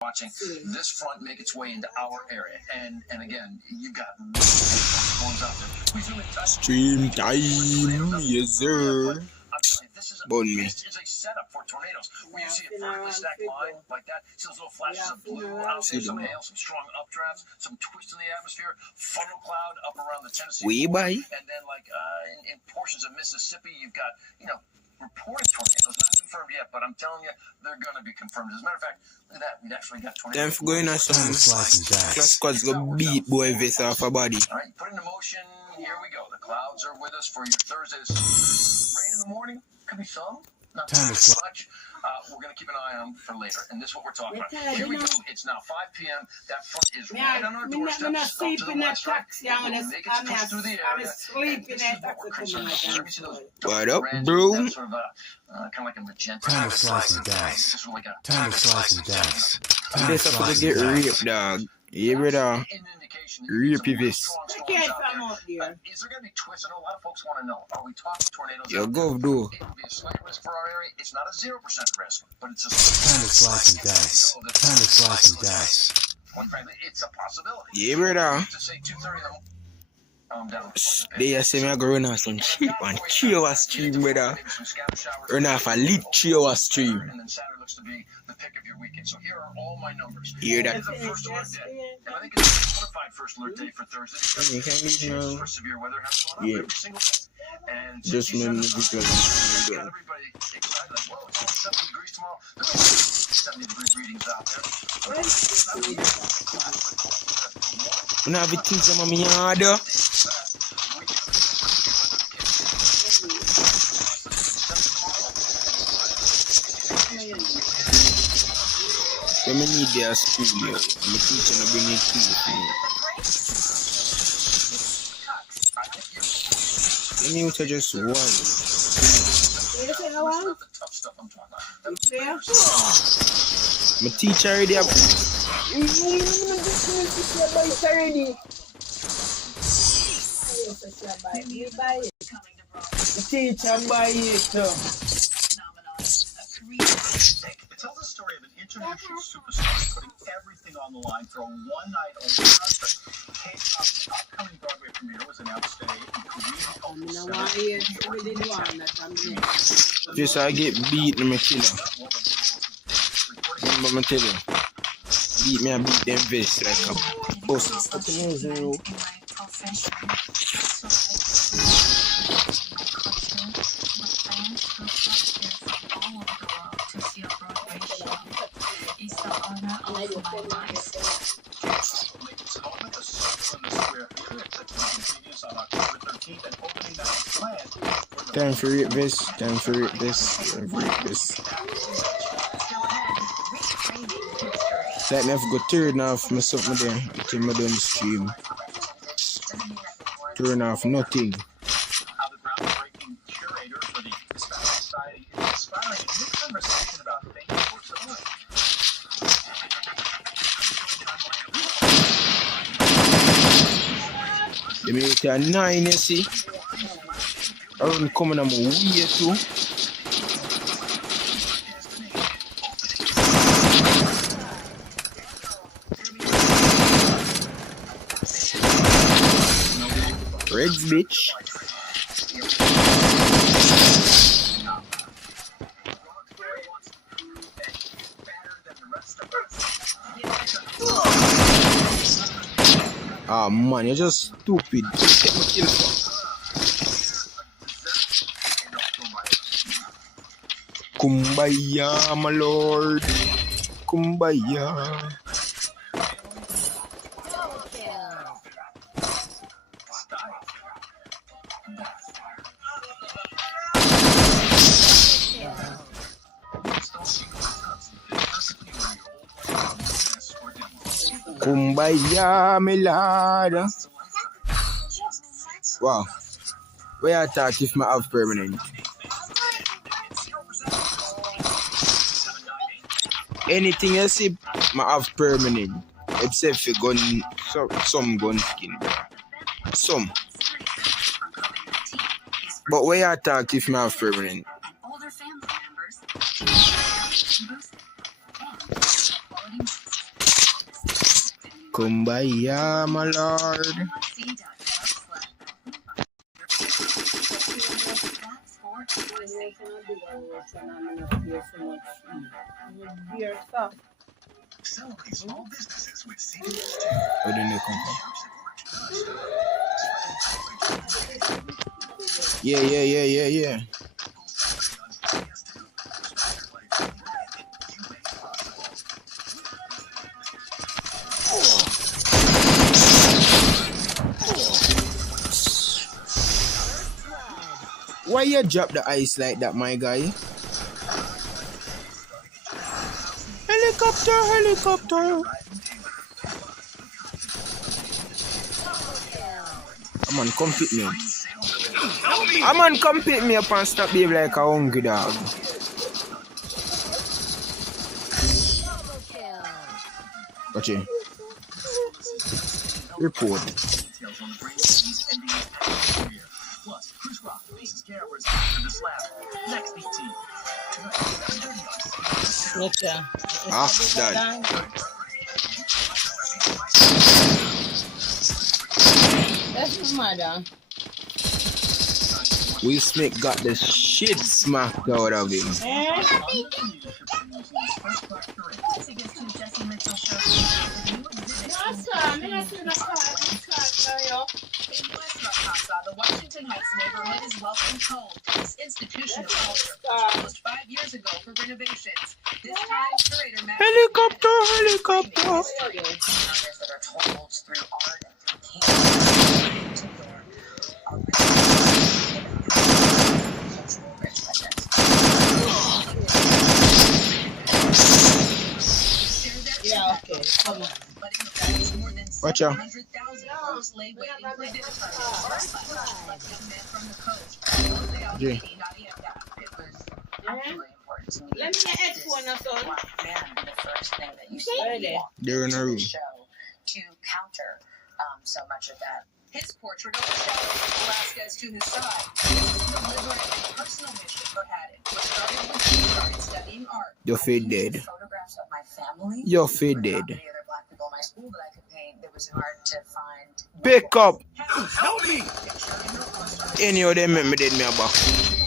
watching this front make its way into our area, and again, you've got storms out there. We zoom in Stream time, yes sir. This is a setup for tornadoes. Where you see a vertically stacked line like that, see those little flashes of blue out there, some hail, some strong updrafts, some twist in the atmosphere, funnel cloud up around the Tennessee border, and then like in portions of Mississippi, you've got reported tornadoes, not confirmed yet, but I'm telling you, they're going to be confirmed. As a matter of fact, look at that. We've actually got tornadoes. Time for going on some class squads go beat boy vest off a body. All right, put it into motion. Here we go. The clouds are with us for your Thursday. Rain in the morning. Could be some. Not too much. We're going to keep an eye on for later. And this is what we're talking about. Here we go. It's now 5 p.m. That front is right on our doorstep. I'm sleeping in that taxi. I'm Make its push through the area. sleeping in that taxi. What up, bro? Sort of kind of like a magenta. Time to slice and dice. Time to slice and dice. This up to get ripped, dog. Yeah, brother. Rip your vest. Is there going to be twists? I know a lot of folks want to know. Are we talking tornadoes? Yo, go do. It would be a slight risk for our area. It's not a 0% risk, but it's a Time to slice and dice. Time to slice and dice. Quite frankly, it's a possibility. Yeah, brother. To say 2:30 They say me go run off some cheap and 3 hour stream, brother. Run off a lit 3 hour stream. And then Saturday looks to be the pick of your weekend. So here are all my numbers. Hear that? This is the first alert day. And I think it's a qualified first alert day for Thursday. For severe weather has gone up every single day. And just remember got everybody excited. Like, whoa, it's 70 degrees tomorrow. There's 70 degree readings out there. You know, have a teacher, mommy, yard. When I need their studio, my teacher will bring it to me. Let me to just one. My teacher already have. Teacher buy it. It tells the story of an international superstar putting everything on the line for a one-night only concert. K-pop's upcoming Broadway premiere was announced today in Korea. Just I get beat in my killer. Remember me tell you. Beat me and beat them vest like a boss. Time for it this, time for it this, time for it this. That never go turn off myself there until I done stream. Turn off nothing. Let me get a 9, you see. I wouldn't come in on my way too. Reds, bitch. Ah man, you're just stupid. Kumbaya, my lord. Kumbaya. Kumbaya, my lord. Wow. Where I thought if I have permanent? Anything else, I have permanent. Except for gun, some gun skin. Some. But where I thought if I have permanent? Kumbaya, my lord. Celebrate small businesses with CBS. Where did they come from? Yeah. Why you drop the ice like that, my guy? Helicopter. Come on, come pick me up. Come pick me up and stop being like a hungry dog. Okay. Report. Dad. That's my mother. Will Smith got the shit smacked out of him. The Washington Heights neighborhood is welcoming cold. This institutional culture closed 5 years ago for renovations. This time, curator Helicopter. that are told through art and through campus to your Yeah, okay. Come on. Watch out. Yeah. Let me headphone us on. The first thing that you They're in a room. to counter so much of that. His portrait overshadowed Alaska's to his side. This is a deliberate and personal mission for Haddon, which started when he started studying art. Your feet dead. Photographs of my family. Your feet dead. Many other black people in my school that I could paint. It was hard to find. Pick up. Help me! Any of them make me dead me a back. People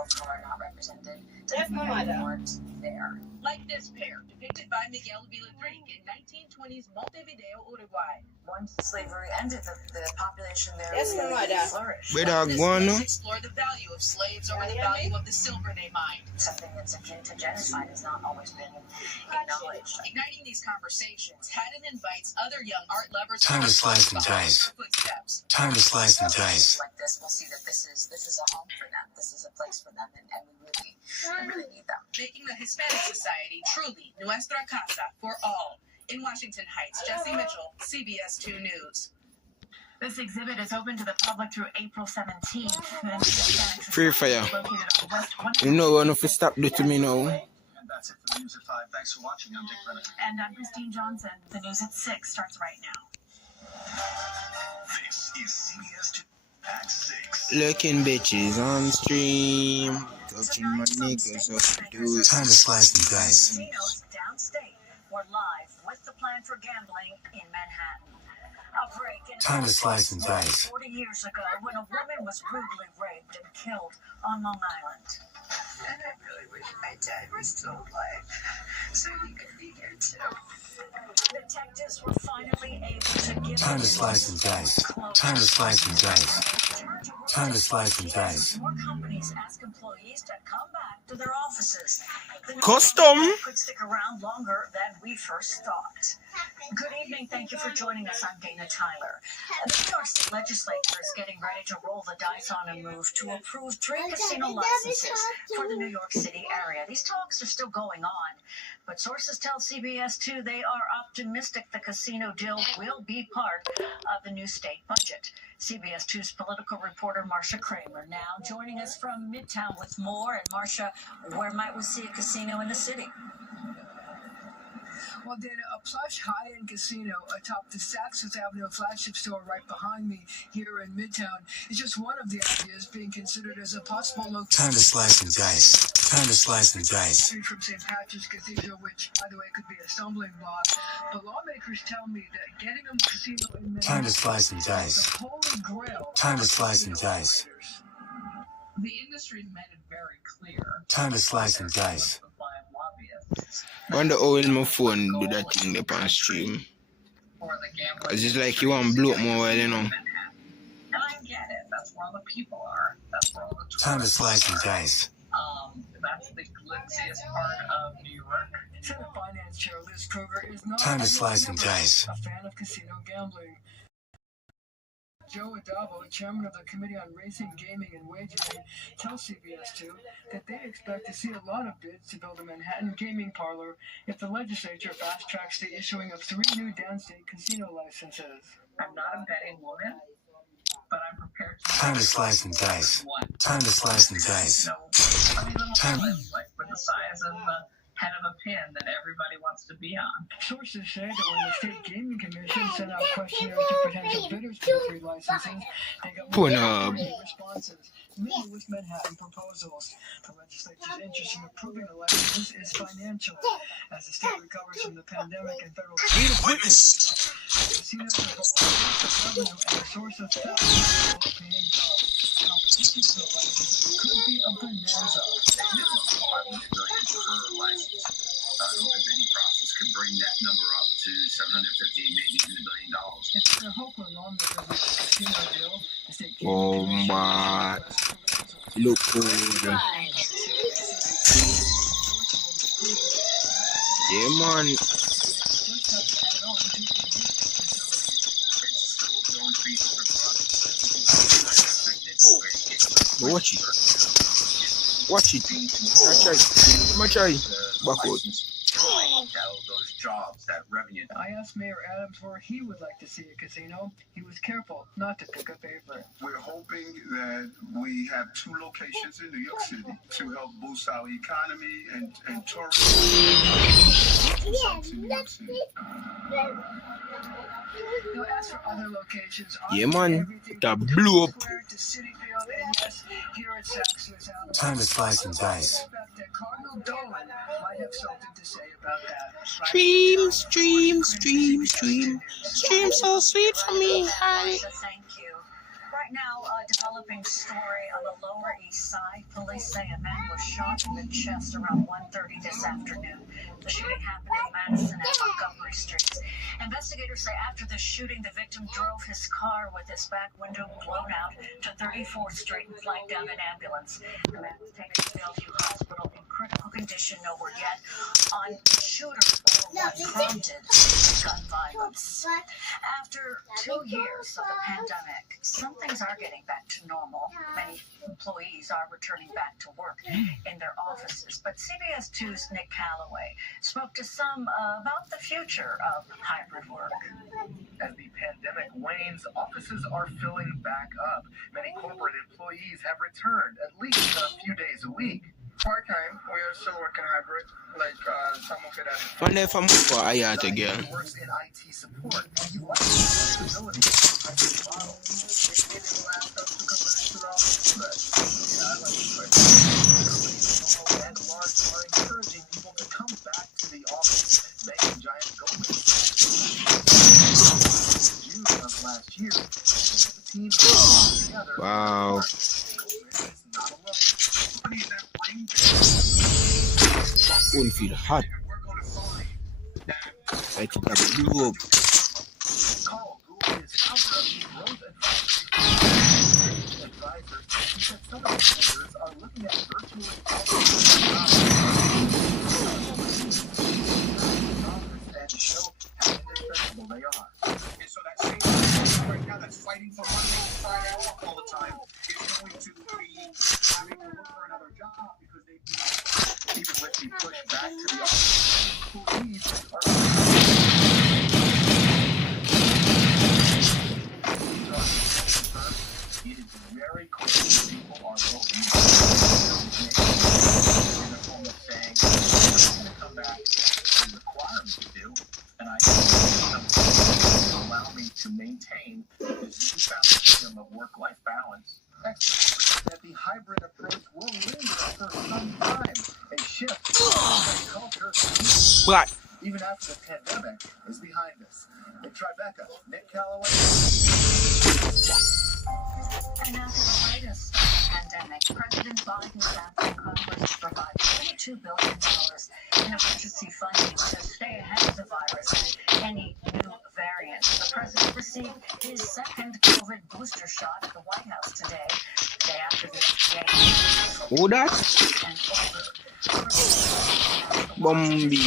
of color not represented. That's my mother. There. Like this pair, depicted by Miguel Villatric in 1920s Montevideo, Uruguay. Once slavery ended, the population there flourished. Where dog going now? Explore the value of slaves over the value of the silver they mined. Something that's akin to genocide has not always been acknowledged. Igniting these conversations, Haddon invites other young art lovers Time to slice and dice. footsteps. Time to slice and dice. Like this, we'll see that this is a home for them. This is a place for them, and we really need them. Making the Hispanic society truly nuestra casa for all. In Washington Heights, Jesse Mitchell, CBS 2 News. This exhibit is open to the public through April 17th. Free Fire. You know what if you stop do to me now? And that's it for the news at 5. Thanks for watching. I'm Dick Brennan. And I'm Christine Johnson. The news at 6 starts right now. This is CBS 2 at 6. Looking bitches on stream. Touching my niggas up to do it. Time to slice and dice. Casinos downstate were live with the plan for gambling in Manhattan. A break in Time to slice and dice. 40 years ago when a woman was brutally raped and killed on Long Island. And I really wish my dad was still alive so he could be here too. Detectives were finally able to give Time to slice and dice. Time to slice and dice. Time to slice and dice. More companies ask employees to come back to their offices. Custom. Could stick around longer than we first thought. Good evening. Thank you for joining us. I'm Dana Tyler. The New York State legislature is getting ready to roll the dice on a move to approve 3 casino licenses for the New York City area. These talks are still going on, but sources tell CBS 2 they are optimistic the casino deal will be part of the new state budget. CBS 2's political reporter Marsha Kramer now joining us from Midtown with more. And Marsha, where might we see a casino in the city? Well, Dana, a plush high-end casino atop the Saks Fifth Avenue flagship store right behind me here in Midtown is just one of the ideas being considered as a possible location. Time to slice and dice. Time to slice and dice. Street from St. Patrick's Cathedral, which, by the way, could be a stumbling block. But lawmakers tell me that getting a casino in Manhattan Time to slice and is dice. the holy grail. Time to slice and dice. The industry's made it very clear. Time to slice and dice. Wonder how will my phone do that thing up on stream. Cause it's like you want to blow up more while, you know. And I get it. That's where all the people are. That's where all the Time to tourists slice and are. dice. That's the glitziest part of New York. Senate Finance Chair Liz Kruger is not Time to slice and dice. a fan of casino gambling. Joe Adavo, chairman of the Committee on Racing, Gaming, and Wagering, tells CBS2 that they expect to see a lot of bids to build a Manhattan gaming parlor if the legislature fast-tracks the issuing of 3 new downstate casino licenses. I'm not a betting woman, but I'm prepared to. Time to slice and dice. Time to slice and dice. No, funny little Time. islands, like with the size of the head of a pin that everybody wants to be on. Sources say that when the state gaming commission sent out questionnaires to potential bidders for 3 licenses, they got more than 30 responses, many with Manhattan proposals. The legislature's interest in approving the licenses is financial. As the state recovers from the pandemic and federal casinos are both a source of revenue and a source of thousands of low-paying jobs. Competition for the licenses could be a bonanza. The bidding process could bring that number up to $750, maybe even $1 billion. It's their hope when lawmakers make a casino deal. The state Oh my. Look good. Yeah, man. But watch it. Watch it. I'ma try. Backward. Those jobs, that revenue. I asked Mayor Adams where he would like to see a casino. He was careful not to pick a favorite. We're hoping that we have 2 locations in New York City to help boost our economy and tourism. Now, as for other locations, Yeah, man. That blew up. Time to slice and dice. Stream, stream, stream, stream. Stream so sweet for me. Hi. Thank you. Right now, a developing story on the Lower East Side. Police say a man was shot in the chest around 1:30 this afternoon. The shooting happened in Madison and Montgomery Streets. Investigators say after the shooting, the victim drove his car with his back window blown out to 34th Street and flagged down an ambulance. The man was taken to Bellevue Hospital in critical condition. No word yet on the shooter or what prompted gun violence. After 2 years of the pandemic, some things are getting back to normal. Many employees are returning back to work in their offices. But CBS 2's Nick Calloway spoke to some about the future of hybrid work. As the pandemic wanes, offices are filling back up. Many corporate employees have returned at least a few days a week. Part-time, we are still working hybrid, like some of it as Wonder if I'm for Ayat again. works in IT support. You like the flexibility of the hybrid model. It didn't last us to come back to the office, but yeah, I like the flexibility. Companies and large are encouraging people to come back to the office, making giant goals. June of last year, the team together. Wow. It's not alone. Companies that bring Phone feel hot. and we're going to find that Like that blew up. call Google is founder of the Growth Advisors. He said some of the vendors are looking at virtually and show how indispensable they are. And so that same person right now that's fighting for Monday to Friday off all the time is going to be having to look for another job because they even with the push back to the office. Employees are it is very clear people are voting in the form of saying, I'm going to come back and require me to do, and I think allow me to maintain this newfound system of work-life balance Experts believe that the hybrid approach will linger for some time and shift culture But even after the pandemic is behind us. In Tribeca, Nick Calloway. And after the latest pandemic, President Biden asked Congress to provide $22 billion in emergency funding to stay ahead of the virus and any new variants. The president received his second COVID booster shot at the White House today, day after the FDA. who that? Bombi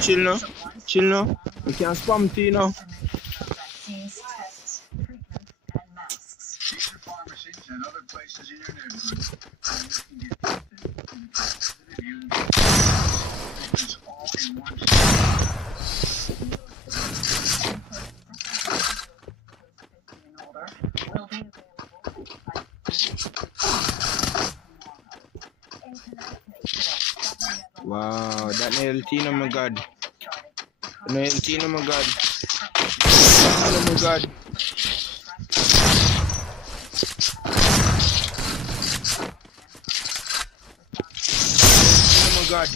chill now. Chill now. You can't spam to you now. Vaccines, tests, treatment, and masks. These are pharmacies and other places in your neighborhood where you can get tested and positive you it's all in one spot. Will be available Wow, that nail teen, oh my god. Nail teen, oh my god. Oh my god. Oh my god.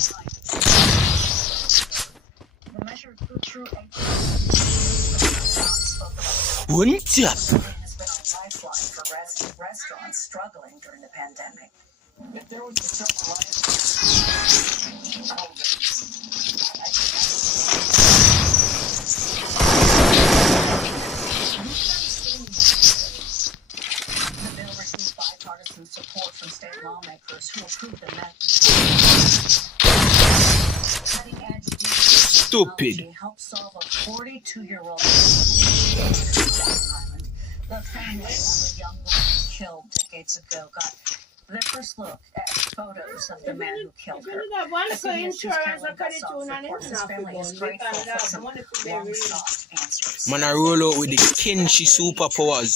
the measure through What's up? has been a lifeline for restaurants struggling during the pandemic. If there was a silver The bill received bipartisan support from state lawmakers who approved the cutting-edge Stupid. helped solve a 42-year-old the family of a young woman killed decades ago got their first look at photos of the man who killed her. The CBS News Carolyn Gussoff reports his family is grateful for some long-sought answers. Man, I roll out with the Kinshi superpowers.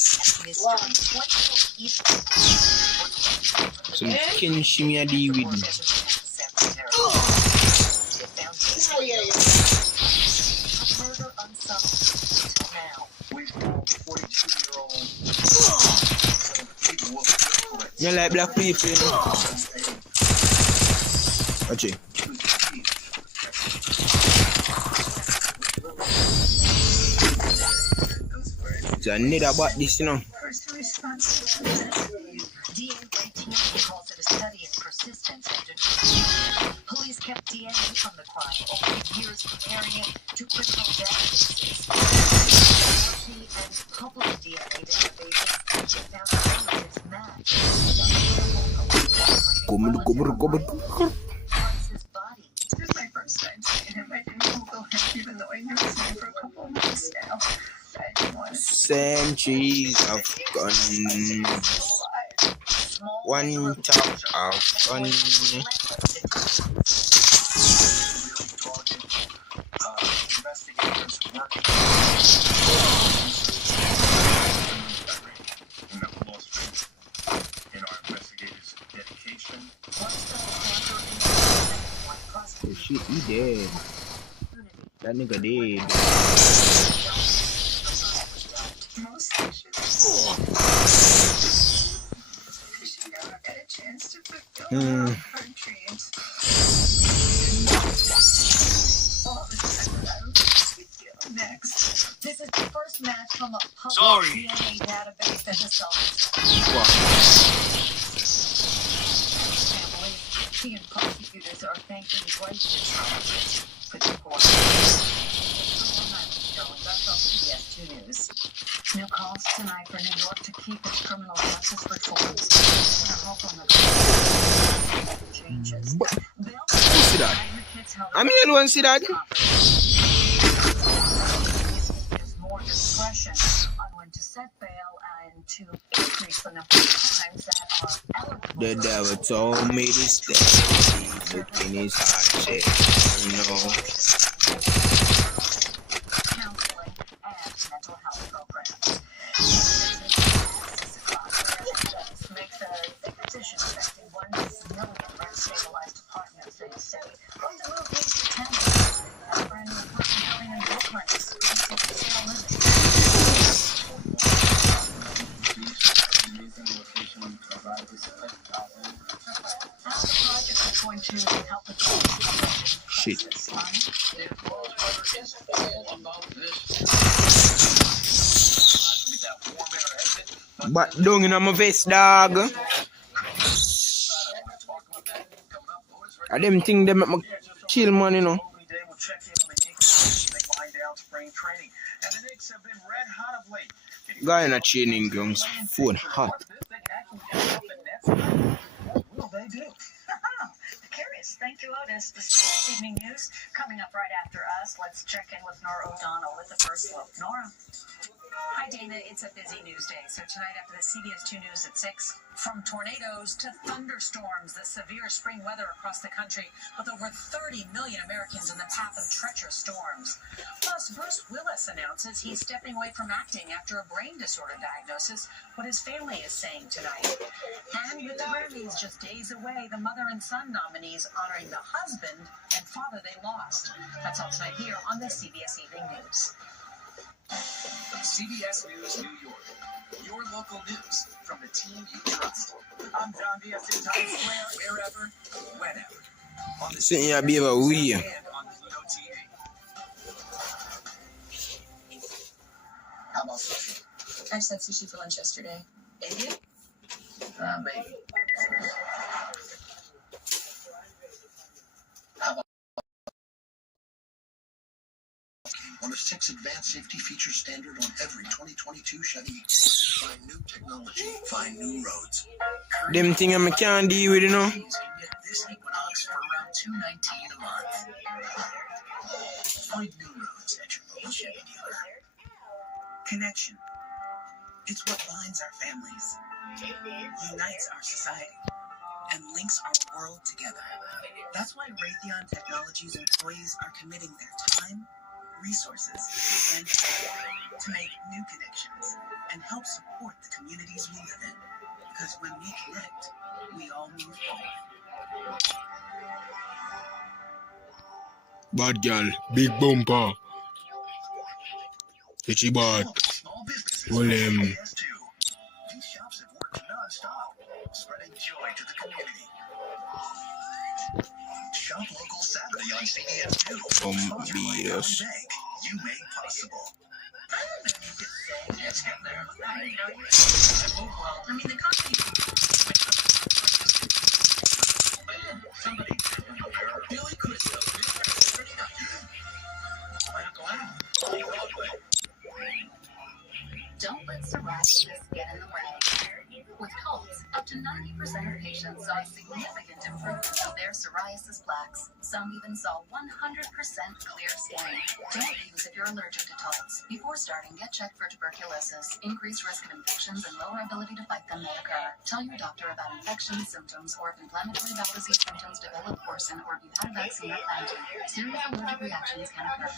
Some Kinshi me a deal with me. Murder unsolved until now. We've got 42-year-old. You like black people, you know? Watch it. It's a need about this, you know. calls it a study in persistence and determination. Police kept DNA from the crime over years, comparing it to criminal databases. And public DNA databases found relatives match. His body. This is my first time seeing him. I didn't Google him, even though I knew his name for a couple of months now. I didn't want to. Centuries of gun. One top of gun. Investigators working and never lost faith in our investigators' dedication. Oh shit, he dead. That nigga dead. Most patients, she never got a chance to fulfill her dreams. All the time that I was next. This is the first match from a public DNA database that has solved. Families, he and prosecutors are thanking Grace for the court. CBS 2 News. New calls tonight for New York to keep its criminal justice reforms. And a hope on the changes. See that? I mean, you don't see that? More discretion on when to set bail and to increase the number of times that are eligible. The devil told me to stay. Look in his heart, check, you know. Counseling and mental health programs. Makes a big decision affecting 1 million rent-stabilized apartments in the city. Going to move these to tenants. A brand new apartment building in Brooklyn is going to sale living. going to help with the Shit. But down in my vest, dog. I them think they make me chill, man, you know. Guy in a training grounds, phone hot. Curious. Thank you, Otis. This evening news coming up right after us. Let's check in with Nora O'Donnell with the first look. Nora. Hi, Dana. It's a busy news day. So tonight after the CBS 2 News at 6, from tornadoes to thunderstorms, the severe spring weather across the country with over 30 million Americans in the path of treacherous storms. Plus, Bruce Willis announces he's stepping away from acting after a brain disorder diagnosis, what his family is saying tonight. And with the Grammys just days away, the mother and son nominees honoring the husband and father they lost. That's all tonight here on the CBS Evening News. CBS News New York. Your local news from the team you trust. I'm John Diaz in Times Square, wherever, whenever. On the Sitting here, be about we. and on Pluto TV. How about sushi? I just had sushi for lunch yesterday. And you? Maybe. How about on a 6 advanced safety feature standard on every 2022 Chevy. Find new technology, find new roads. Them thing I can't deal with, you know. You can get this Equinox for around $219 a month. Find new roads at your local Chevy dealer. Connection. It's what binds our families, unites our society, and links our world together. That's why Raytheon Technologies employees are committing their time, resources, and to make new connections and help support the communities we live in. Because when we connect, we all move forward. Bad girl, big bumper. Itchy bad. Small businesses. Well, These shops have worked non-stop, spreading joy to the community. Shop local Saturday on CBS 2. BS. Bank, you made possible. Yes, get there. I didn't know you. Well, I mean, the company. Somebody. Billy Crystal. Don't let psoriasis get in the way. With Colts, up to 90% of patients saw a significant improvement of their psoriasis plaques. Some even saw 100% clear skin. Don't use if you're allergic to Colts. Before starting, get checked for tuberculosis. Increased risk of infections and lower ability to fight them may occur. Tell your doctor about infections, symptoms, or if inflammatory bowel disease symptoms develop, worsen, or if you've had a vaccine or plan to. Serious allergic reactions can occur.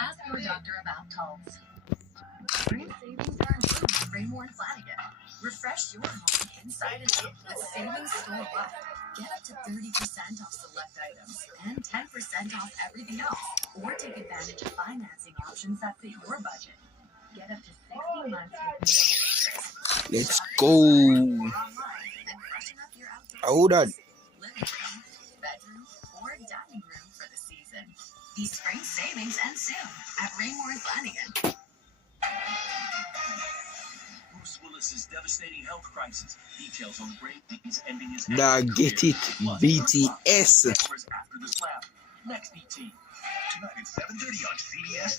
Ask your doctor about Colts. Spring savings are improved with Raymore and Flanagan. Refresh your home inside and out with savings store-wide. Get up to 30% off select items and 10% off everything else. Or take advantage of financing options that fit your budget. Get up to 60 months with no interest. Let's go. How that? Living room, bedroom, or dining room for the season. These spring savings end soon at Raymore and Flanagan. Bruce Willis's devastating health crisis. Details on the great things ending his Dog, get it. BTS. After the slap. Next ET. Tonight at 7:30 on CBS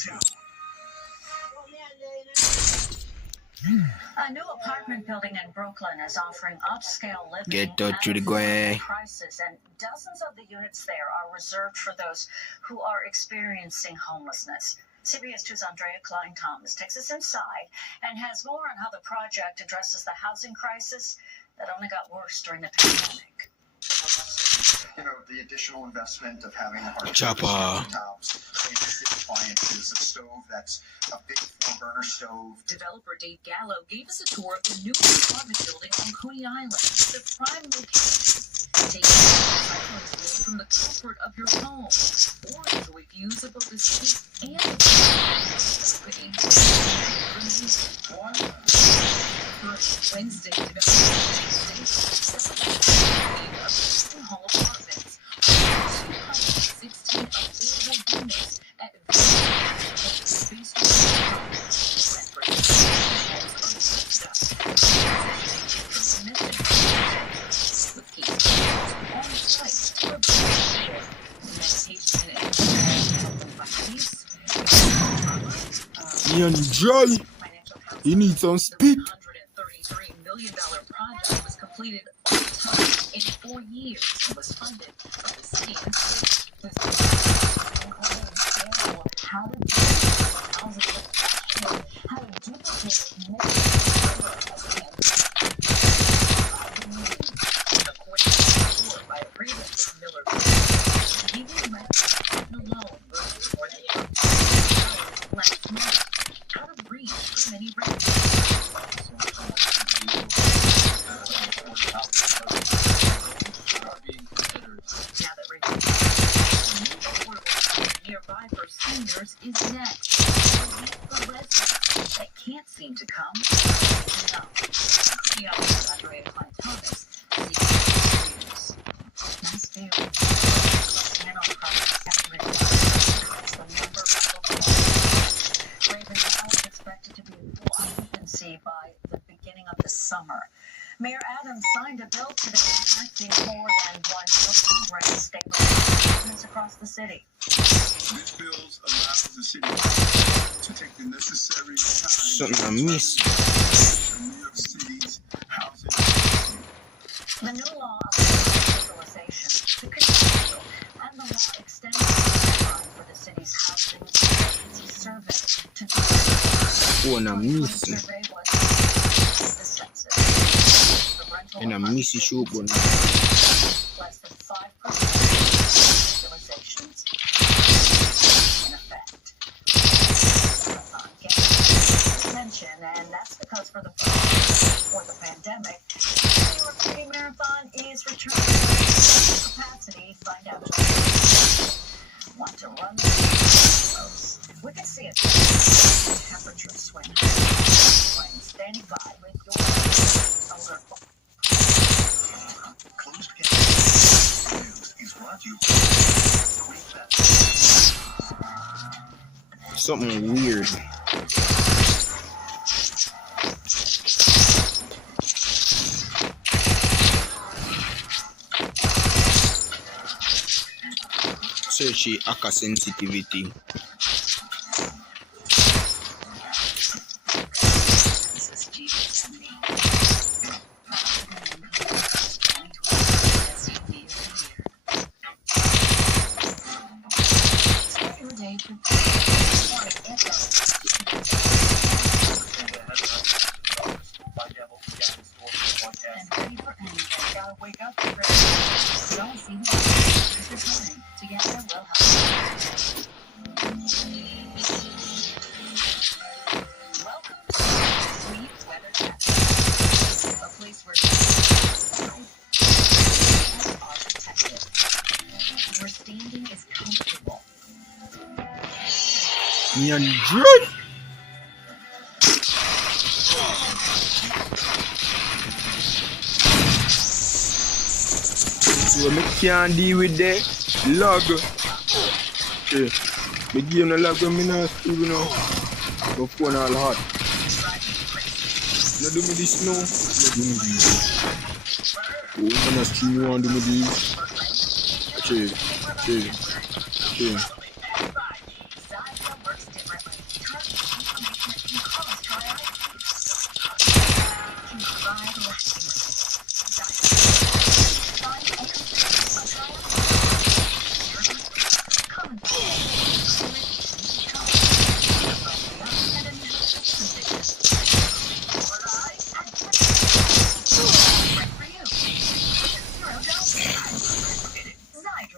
2. A new apartment building in Brooklyn is offering upscale living Get out to the at guy. prices, and dozens of the units there are reserved for those who are experiencing homelessness. CBS 2's Andrea Klein-Thomas takes us inside and has more on how the project addresses the housing crisis that only got worse during the pandemic. You know, the additional investment of having a hard Chopper. appliances, a stove that's a big 4-burner stove. Developer Dave Gallo gave us a tour of the new apartment building on Coney Island, the prime location. Take away from the comfort of your home, or enjoy views above the street and Wednesday, Hall Apartments, You're dry. You need some speed. $133 million project was completed on time in 4 years and was funded by the city and state. How to duplicate more according to a report by a previous Miller, even rent alone versus more than last month. How to breathe for many rents. Now that nearby for seniors is next. For residents that can't seem to come. No. Andrea Thomas. Nice view. Panel Raven is expected to be in full occupancy by the beginning of the summer. Mayor Adams signed a bill today enacting more than 1 million rent stabilization across the city. This bill allows the city to take the necessary time Something I missed. to New York City's housing. The new law allows stabilization to continue, and the law extends the deadline for the city's housing survey to Oh, and I miss it. survey was the census. The rental And I miss it, show, but less than 5% stabilizations in effect. Attention, and that's because for the pandemic, the New York City Marathon is returning to capacity. Find out. Want to run close? We can see it. Temperature swing. Standing by with your alert. Closed gate. News is brought to you by something weird. Search hacker sensitivity. So I can't deal with the log. Okay. The game no lag when I not still now. My phone all hot. No do me this now. No do me this. Oh, I'm not stream you want to do me this. Okay.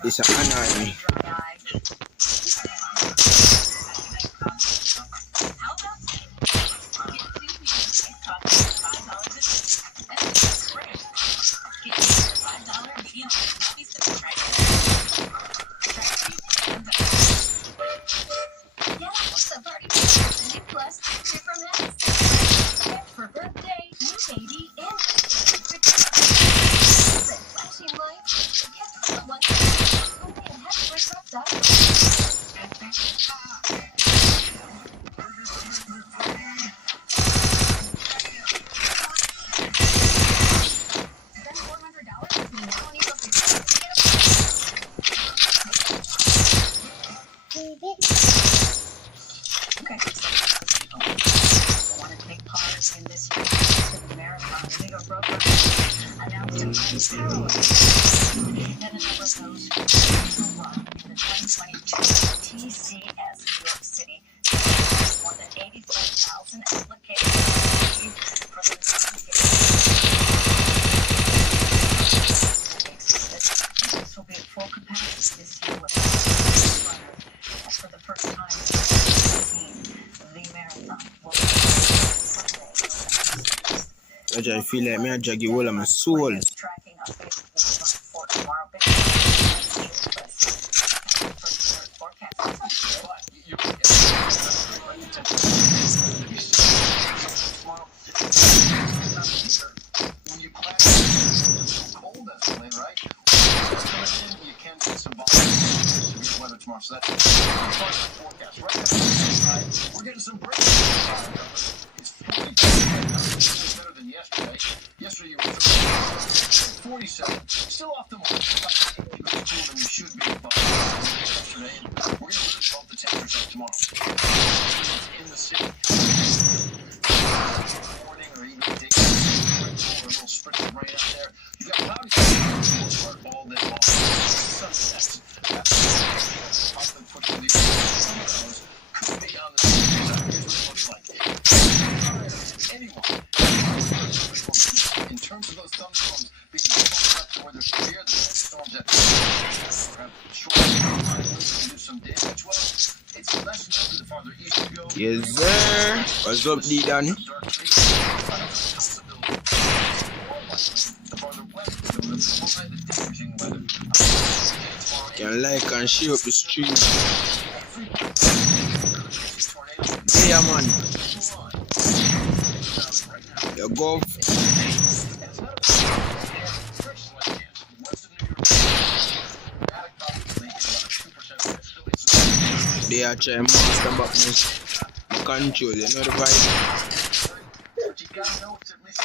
It's an annoying. those who run in the 2022 TCS New York City more than 84,000 applications for the this will be at full capacity this year with runners. For the first time in 2016, the marathon will be Sunday. I feel like me a jaggy all of my soul. Tracking on Facebook for tomorrow. When you class it's so cold that's late, right? You can see some severe weather tomorrow. So that's part of the forecast. Right now, we're getting some breaks. It's 42 better than yesterday. Yesterday you were 47. Still off the mark. Even cooler than you should be above yesterday. We're going to lose both the temperatures tomorrow. In the city. Morning or even day. Or a little spritz of rain out there. You got cloudy all day long. Sunsets. That's often put to the some of those could be on the same side. Here's what it looks like. Anyone. In terms of those thunderstorms being bumped up to where they're severe, the storms that have short winds can do some damage. Well, it's less likely the farther east you go. Yes, sir. What's up, D-Dan? Can like and share up the stream. Yeah, man. You go. They are trying master back my control, you know the vibe. But you gotta know it's at least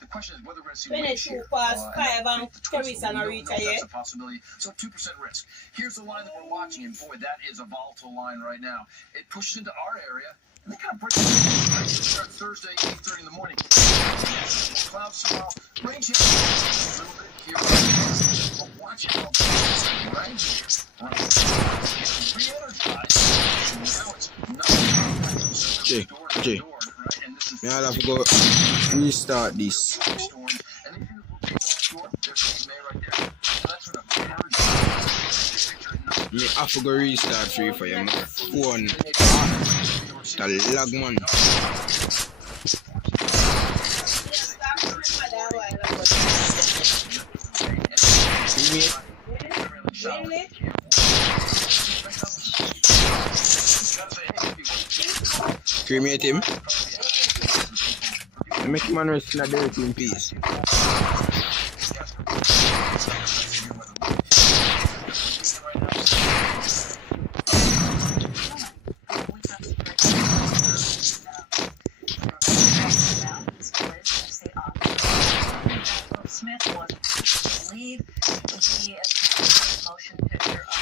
the question is whether we're going to see Finish 2 past 5 and Teresa not reach yet. That's a possibility. So 2% risk. Here's the line that we're watching, and boy, that is a volatile line right now. It pushes into our area, and they kind of break it. Start Thursday, 8:30 in the morning. Clouds tomorrow. Rain change a little bit here. But watch it all right here. Re-energized. Now it's not Jay. Me I'll have to go restart this. Me have to go restart Free Fire. My phone the lag, man. Cremate him. Make him rest in a dirty in peace. Smith was lead the motion picture of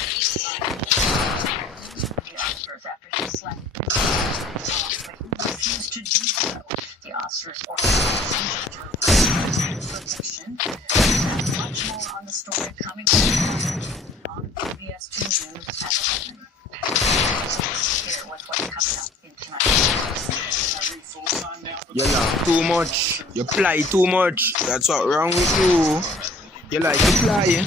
the Oscars after he slept. Refused to do so. The Oscars position. Much more on the story coming on PBS 2 News at 11. Here with what's coming up in tonight. You laugh too much. You fly too much. That's what's wrong with you. You like to fly.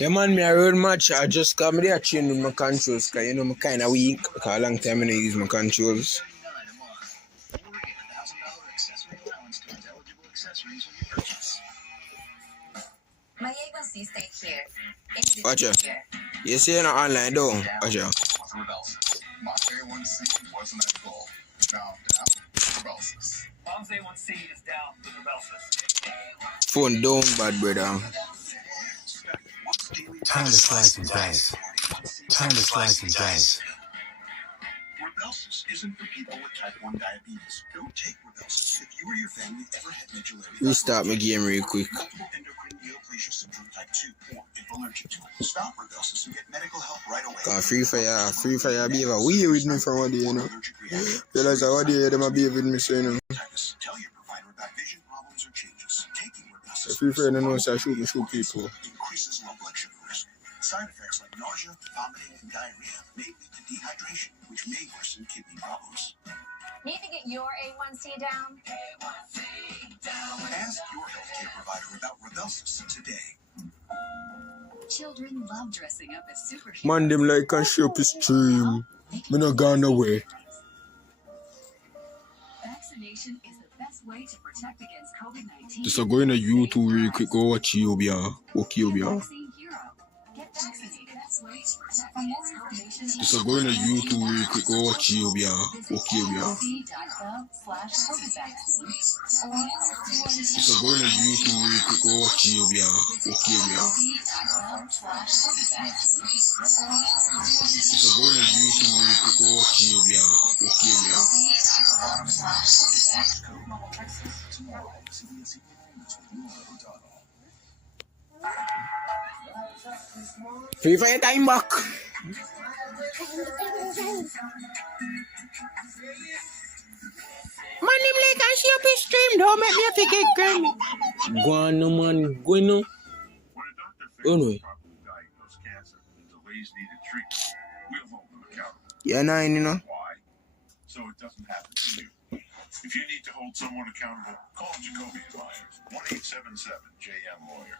Yeah, man, me a road match. I just got me there trained with my controls, because you know I'm kind of weak, because a long time I don't use my controls. My agency stay here. Watch out. You see you're not online though. Watch out. My A1C wasn't at goal. Now, Mom's A1C is down with Rebelsis. Phone down bad, brother. Time to slice and dice. Time to slice and dice. Rebelsis isn't for people with type 1 diabetes. Don't take Rebelsis if you or your family ever had medullary. Restart my game real quick. Multiple endocrine neoplasia syndrome type 2 or if allergic to it. Stop Rebelsis and get medical help right away. Free Fire be a weird with me from what day, you know. Realize what day them a be with me, so you know. Tell your provider about vision problems or changes. Taking Rebelsis. Free Fire don't know so I shoot people. Increases low blood sugar risk. Side effects like nausea, vomiting, and diarrhea may lead to dehydration, which may worsen kidney problems. Need to get your A1C down? Ask your healthcare provider about Rebelsis today. Children love dressing up as superheroes. Man, them like can show up his stream. Me not gone away. Vaccination is the best way to protect against COVID-19. Just go in a YouTube real quick, go watch Yobia. Walk Yobia. Vaccine hero. Get vaccinated. Best way to protect against COVID-19. Just go in a YouTube real quick, go watch Yobia. Walk Yobia. Just go in a YouTube real quick, go watch Yobia. Walk Yobia. Just go in a YouTube real quick, go watch Yobia. Walk Free Fire time back. Man, him like I see up his stream, don't make me have to get Grammy. Go on, no man, go no. Oh no. Yeah, nah, you know. So it doesn't happen to you. If you need to hold someone accountable, call Jacoby Advisors. 1-877-JM Lawyer.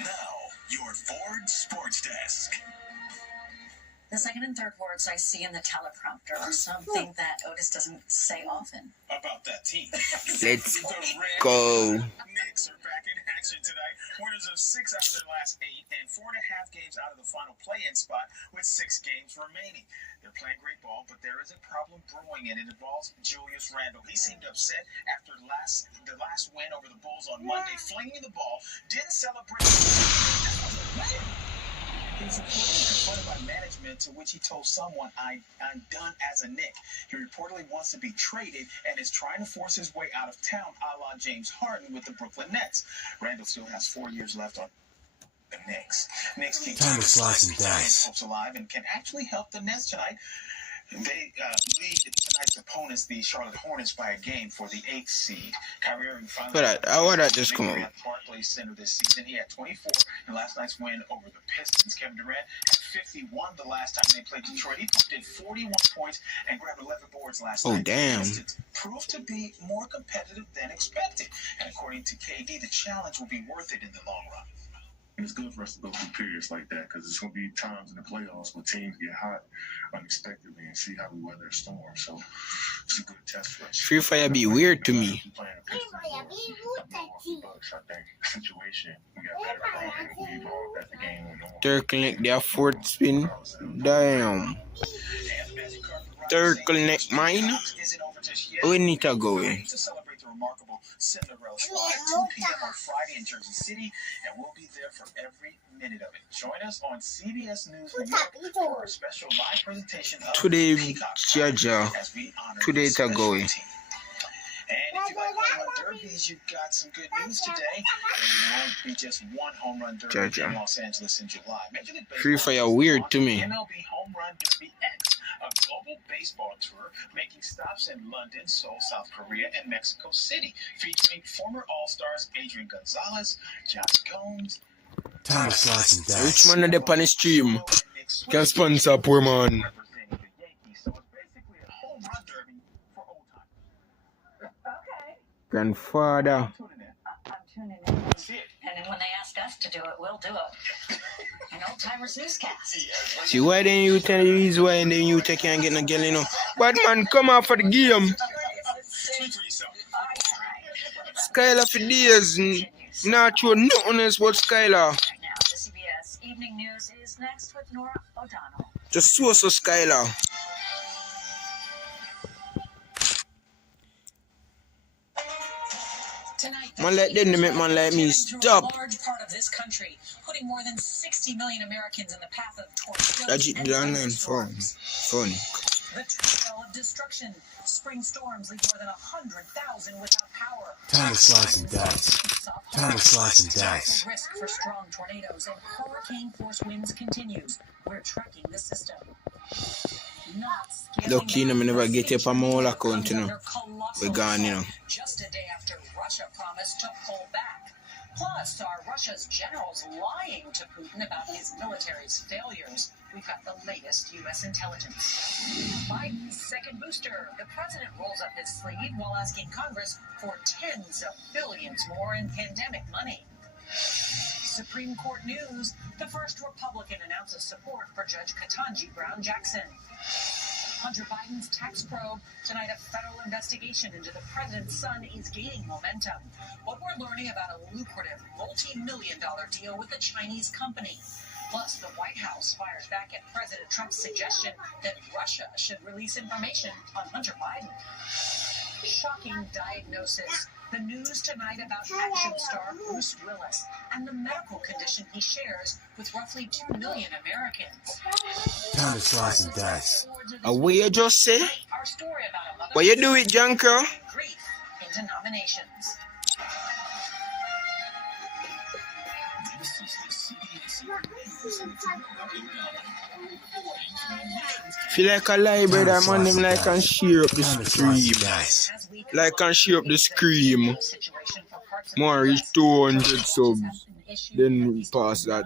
Now, your Ford Sports Desk. The second and third words I see in the teleprompter are something that Otis doesn't say often. About that team. Let's go. Knicks are back in action tonight. Winners of 6 out of their last 8 and 4.5 games out of the final play-in spot with 6 games remaining. They're playing great ball, but there is a problem brewing, and it involves Julius Randle. He seemed upset after the last win over the Bulls on Monday, flinging the ball, didn't celebrate. He was confronted by management, to which he told someone, I'm done as a Knick. He reportedly wants to be traded and is trying to force his way out of town, a la James Harden with the Brooklyn Nets. Randall still has 4 years left on the Knicks. Knicks keep Time to slice and dice. hopes alive and can actually help the Nets tonight. They lead tonight's opponents, the Charlotte Hornets, by a game for the 8th seed. Kyrie Irving finally that just come on. at Barclays Center this season. He had 24 in last night's win over the Pistons. Kevin Durant had 51 the last time they played Detroit. He did 41 points and grabbed 11 boards last night. Oh, damn. It proved to be more competitive than expected. And according to KD, the challenge will be worth it in the long run. And it's good for us to go through periods like that because it's going to be times in the playoffs where teams get hot unexpectedly and see how we weather a storm. So it's a good test for us. Free Fire be weird to me. Turtleneck, their fourth spin. Damn. Turtleneck mine. We need to go in. Remarkable Cinderella Slide, 2 p.m. on Friday in Jersey City, and we'll be there for every minute of it. Join us on CBS News New York for a special live presentation of Today, Jaja. Today to go in. And if you like home run derbies, you've got some good news today. There won't be just one home run derby in Los Angeles in July. Major League Baseball Free Fire weird to me. MLB Home Run Derby X, a global baseball tour making stops in London, Seoul, South Korea, and Mexico City, featuring former All-Stars Adrian Gonzalez, Josh Combs. Time to slice and dice. Which man are they on the stream? Can sponsor poor man. Grandfather. I'm tuning in. And then when they ask us to do it, we'll do it. An Old Timers Newscast. See, why then you tell you is why and then you take and get no girl, you know? But man, come out for the game. Skylar for days. Not sure nothing else about Skylar. Now, the CBS Evening News is next with Nora O'Donnell. Just so Skylar. Man like them, they make man like me stop. A large part of this country, putting more than 60 million Americans in the path of tornadoes That's it, and the online phone. Funny. The trail of destruction. Spring storms leave more than 100,000 without power. Time to slice and dice. Time to slice and dice. The risk for strong tornadoes and hurricane force winds continues. We're tracking the system. Lucky, you know, I never get up on my whole account, you know. We're gone, you know. Just a day after Russia promised to pull back. Plus, are Russia's generals lying to Putin about his military's failures? We've got the latest U.S. intelligence. Biden's second booster. The president rolls up his sleeve while asking Congress for tens of billions more in pandemic money. Supreme Court news. The first Republican announces support for Judge Ketanji Brown Jackson. Hunter Biden's tax probe. Tonight, a federal investigation into the president's son is gaining momentum. What we're learning about a lucrative multi-million-dollar deal with a Chinese company. Plus, the White House fires back at President Trump's suggestion that Russia should release information on Hunter Biden. Shocking diagnosis. The news tonight about action star Bruce Willis and the medical condition he shares with roughly 2 million Americans. Time to slice and dice. What you just say? Our story about a mother What you do it, Junker? grief into nominations. Feel like a library that man them like and share up the scream. Like and share up the scream. More reach 200 subs. Then we pass that.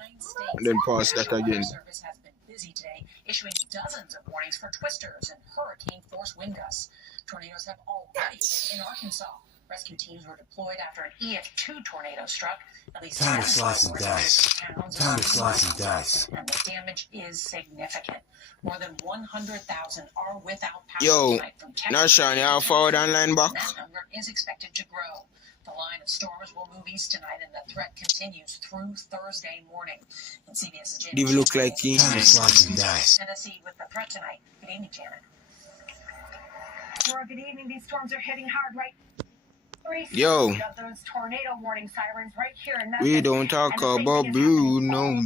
And then pass that again. Service has been busy today, issuing dozens of warnings for twisters and hurricane force wind gusts. Tornadoes have already hit in Arkansas. Rescue teams were deployed after an EF2 tornado struck. At least Time to slice and dice. Time to slice and dice. And the damage is significant. More than 100,000 are without power Yo, tonight from Texas. now Sean, you have forward online back? That number is expected to grow. The line of storms will move east tonight, and the threat continues through Thursday morning. And CBS's Janet Do you look like he? Time to slice and dice. Tennessee with the threat tonight. Good evening, Janet. Well, good evening. These storms are hitting hard right. Yo, Those tornado warning sirens right here in we don't talk about blue, no.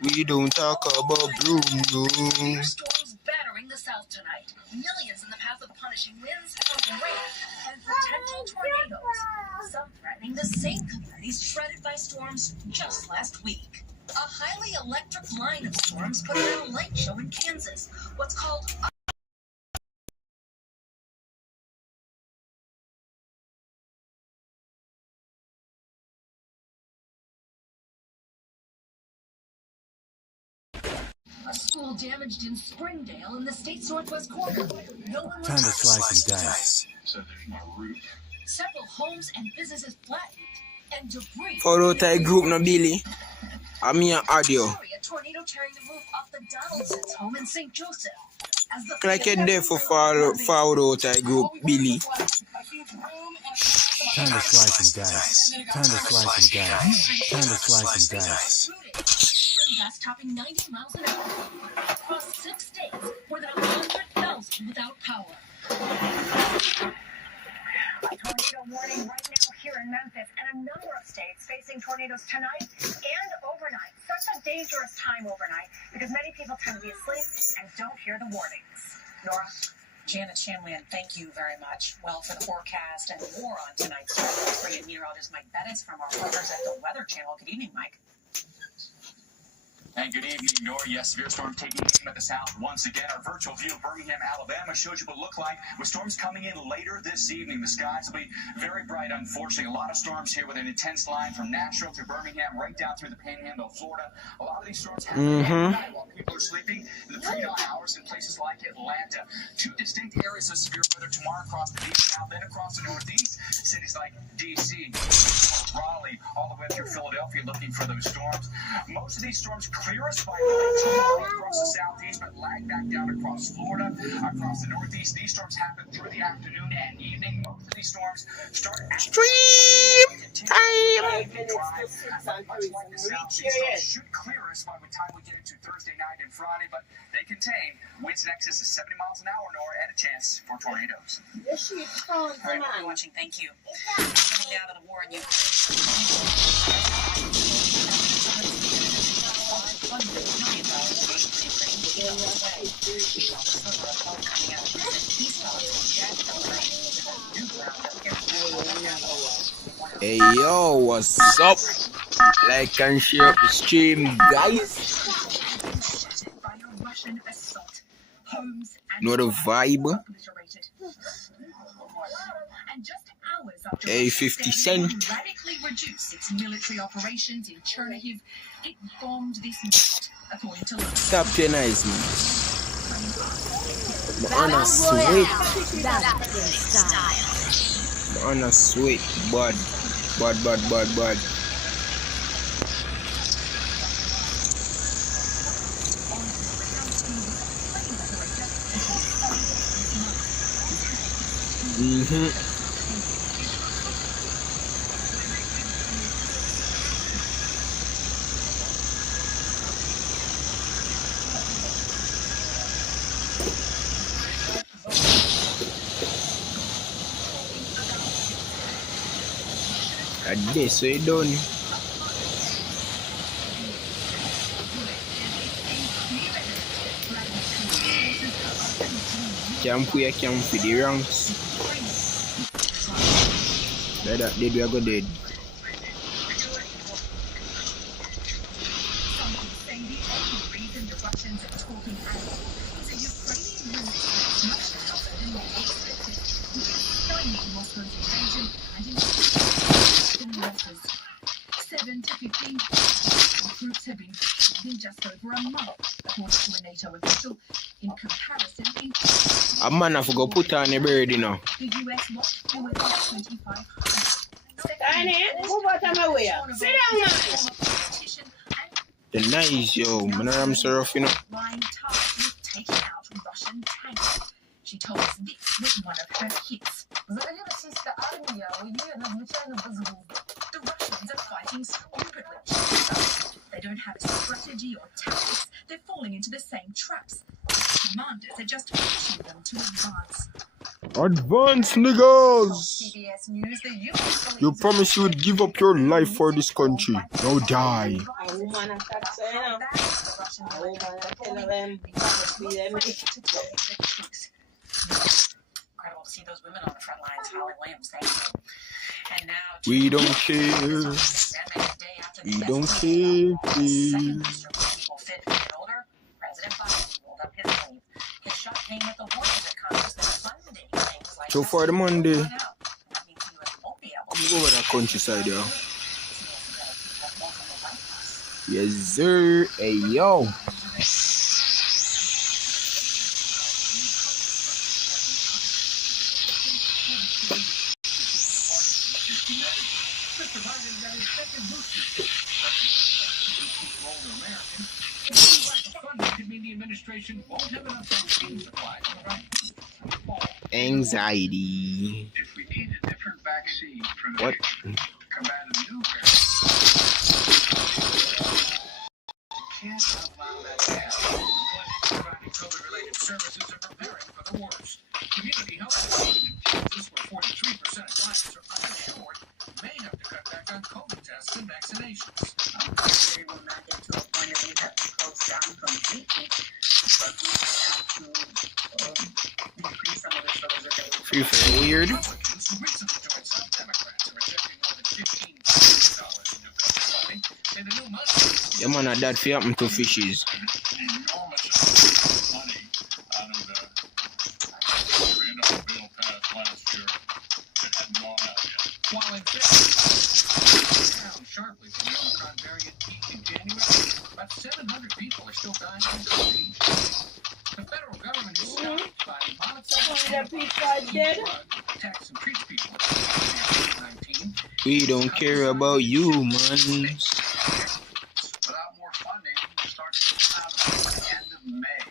We don't talk about blue, no. Storms battering the south tonight. Millions in the path of punishing winds, rain, and potential tornadoes. Some threatening the same communities shredded by storms just last week. A highly electric line of storms put on a light show in Kansas. What's called a school damaged in Springdale in the state's northwest corner. No one Time to slice and dice. Several homes and businesses flattened and debris. Follow that group, no Billy. I'm here audio. A tornado tearing the roof off the Donaldson's home in St. Joseph. As the Like it there for follow that group, Billy. Time to slice and dice. Time to slice and dice. Time to slice and dice. Wind gusts topping 90 miles an hour. Across 6 states, more than 100,000 without power. A tornado warning right now here in Memphis and a number of states facing tornadoes tonight and overnight. Such a dangerous time overnight because many people tend to be asleep and don't hear the warnings. Nora? Janet Shanlian, thank you very much. Well, for the forecast and more on tonight's story, free meteorologist Mike Bettis from our partners at the Weather Channel. Good evening, Mike. And good evening, Nora. Yes, severe storm taking aim at the south once again. Our virtual view of Birmingham, Alabama shows you what it look like with storms coming in later this evening. The skies will be very bright, unfortunately. A lot of storms here with an intense line from Nashville to Birmingham, right down through the Panhandle of Florida. A lot of these storms happen at night while people are sleeping in the pre-dawn hours in places like Atlanta. 2 distinct areas of severe weather tomorrow across the deep south, then across the northeast. Cities like D.C., Raleigh, all the way through Philadelphia looking for those storms. Most of these storms clear us by night tomorrow across the southeast, but lag back down across Florida, across the northeast. These storms happen through the afternoon and evening. Most of these storms start at Stream time. much like the southeast, storms should clear worst spot with time we get into Thursday night and Friday, but they contain winds in excess of 70 miles an hour north and a chance for tornadoes. All right, we'll be watching. Thank you. Coming out of the war in Ukraine. Hey yo, what's up? Like and share up the stream, guys. Know the vibe? Hey, 50 Cent. Radically reduced its military operations in Turnip. It bombed this night, according to Stop your nice, man. I'm on a sweet. I'm on a sweet, bud. And this way done. Camp for the ranks. That dead we are go dead. Groups have been in just over a month, according to a NATO official. In comparison, a man have to go put on a bird, you know. The US lost fewer than 2,500. Tiny, move out of my way. Sit down, man. The nice, yo. Man, I'm so rough, you know. Line tasked with taking out Russian tanks. She told us this was one of her hits. The Russians are fighting stupidly. They don't have a strategy or tactics. They're falling into the same traps. Commanders are just pushing them to advance. Advance, niggas! CBS News, the US You promised you would give up your life for this country. Now die. A woman attack, so you know. A woman tell them, incredible to see those women on the front lines. Holly Williams, thank you. And now we don't care. We don't care. So for the Monday, go over that countryside, yo. Yes, sir. Hey, yo. Anxiety. If we need a different vaccine for the What? combat a new variant, can't allow that to happen. Providing COVID-related services are preparing for the worst. Community health departments, where 43% of clients are uninsured, may have to cut back on COVID tests and vaccinations. We will not get to a point where we have to close down completely, but we have to decrease some of the services that we Free Fire weird. Republicans who recently joined some Democrats in rejecting more than $15 billion in new COVID funding, say the new Muslims. Yeah, man, that fi happen to fishes. Enormous money out of the $1 trillion bill passed last year that hadn't gone out yet. While infections down sharply from the Omicron variant peak in January, about 700 people are still dying from COVID each day. The federal government is stopped by monitoring attacks and treats people with COVID-19. We don't care about you, man. without more funding, it starts to run out at the end of May.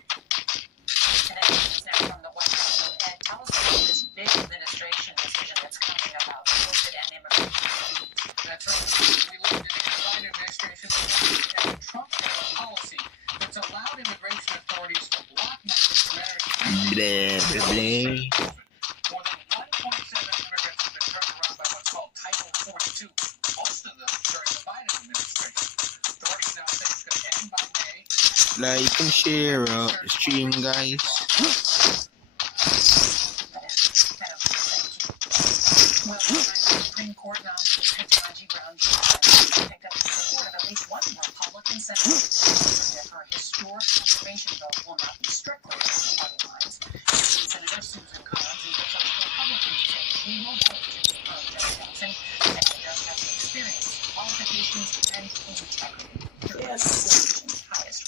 Today, news now from the White House. Ed, tell us about this big administration decision that's coming about COVID and immigration. That's right. We learned today the Biden administration and Trump blah, blah, blah. More than 1.7 immigrants have been turned around by what's called Title 42. Most of them during the Biden administration. Authorities now say it's going to end by May. Like and share the stream, guys. Well, the Supreme Court nominated technology Brown picked up the support of at least one Republican senator. Therefore, a historic confirmation vote will not be strictly along party lines. Senator Susan Collins and some Republicans say she will vote to confirm Judge Johnson, and she does have the experience, qualifications, and integrity. Highest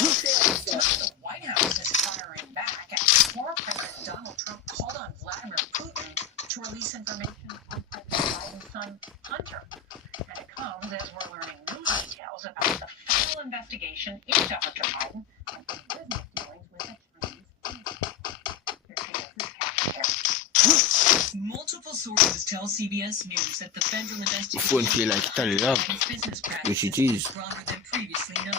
the White House is firing back after former President Donald Trump called on Vladimir Putin to release information on President Biden's son, Hunter. And it comes as we're learning new details about the federal investigation into Hunter Biden and his business dealings with the Chinese. Multiple sources tell CBS News that the federal investigation Won't feel like it up, business which it practices is. broader than previously known.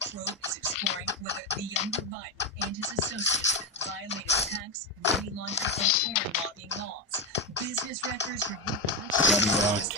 Probe is exploring whether the younger Biden and his associates violated tax, money laundering, and foreign lobbying laws. Business records reviewed